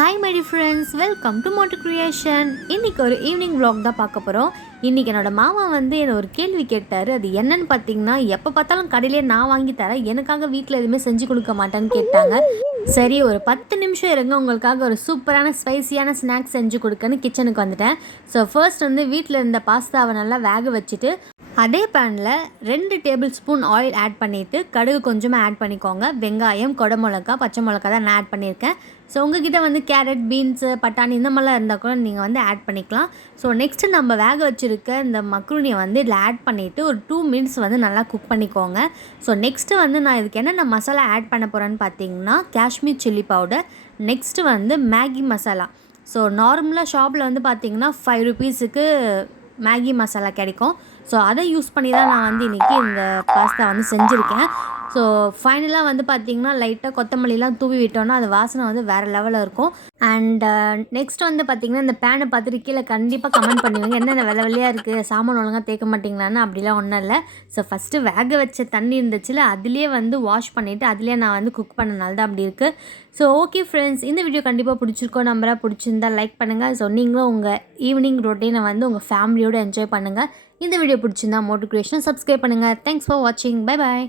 Hi my dear friends, welcome to motucreation. இன்றைக்கி ஒரு evening vlog தான் பார்க்க போகிறோம். இன்றைக்கி என்னோடய மாமா என்னை ஒரு கேள்வி கேட்டார். அது என்னன்னு பார்த்தீங்கன்னா, எப்போ பார்த்தாலும் கடையிலே நான் வாங்கி தரேன், எனக்காக வீட்டில் எதுவுமே செஞ்சு கொடுக்க மாட்டேன்னு கேட்டாங்க. சரி, ஒரு 10 நிமிஷம் இருங்க, உங்களுக்காக ஒரு சூப்பரான ஸ்பைசியான ஸ்நாக்ஸ் செஞ்சு கொடுக்கன்னு கிச்சனுக்கு வந்துட்டேன். ஸோ ஃபர்ஸ்ட் வீட்டில் இருந்த பாஸ்தாவை நல்லா வேக வச்சுட்டு அதே பேனில் 2 டேபிள் ஸ்பூன் ஆயில் ஆட் பண்ணிவிட்டு கடுகு கொஞ்சமாக ஆட் பண்ணிக்கோங்க. வெங்காயம், கொடமிளகா, பச்சை மிளகா தான் நான் ஆட் பண்ணியிருக்கேன். ஸோ உங்கள்கிட்ட கேரட், பீன்ஸு, பட்டாணி இந்த மாதிரிலாம் இருந்தால் கூட நீங்கள் ஆட் பண்ணிக்கலாம். ஸோ நெக்ஸ்ட்டு நம்ம வேக வச்சுருக்க இந்த மக்ரூனியை இதில் ஆட் பண்ணிவிட்டு ஒரு 2 மினிட்ஸ் நல்லா குக் பண்ணிக்கோங்க. ஸோ நெக்ஸ்ட்டு நான் இதுக்கு என்னென்ன மசாலா ஆட் பண்ண போகிறேன்னு பார்த்தீங்கன்னா, Kashmir chilli powder, next Maggi masala. So நார்மலாக ஷாப்பில் பார்த்தீங்கன்னா 5 ருபீஸுக்கு மேகி மசாலா கிடைக்கும். ஸோ அதை யூஸ் பண்ணி தான் நான் இன்றைக்கி இந்த பாஸ்தா செஞ்சுருக்கேன். ஸோ ஃபைனலாக பார்த்திங்கன்னா லைட்டாக கொத்தமல்லிலாம் தூவி விட்டோன்னா அது வாசனை வேறு லெவலில் இருக்கும். அண்ட் நெக்ஸ்ட் பார்த்திங்கன்னா இந்த பேனை பார்த்துட்டு கீழே கண்டிப்பாக கமெண்ட் பண்ணுவீங்க, என்னென்ன வெள்ளை வெள்ளையாக இருக்குது, சாமான் ஒழுங்காக தேய்க்க மாட்டிங்களான்னு. அப்படிலாம் ஒன்றும் இல்லை. ஸோ ஃபஸ்ட்டு வேக வச்ச தண்ணி இருந்துச்சுல, அதுலேயே வாஷ் பண்ணிவிட்டு அதுலேயே நான் குக் பண்ணனால தான் அப்படி இருக்குது. ஸோ ஓகே ஃப்ரெண்ட்ஸ், இந்த வீடியோ கண்டிப்பாக பிடிச்சிருக்கோம் நம்பராக. பிடிச்சிருந்தால் லைக் பண்ணுங்கள். ஸோ நீங்களும் உங்கள் ஈவினிங் ரொட்டீனை உங்கள் ஃபேமிலியோடு என்ஜாய் பண்ணுங்கள். இந்த வீடியோ பிடிச்சிருந்தா motucreation சப்ஸ்கிரைப் பண்ணுங்கள். தேங்க்ஸ் ஃபார் வாட்சிங். Bye bye.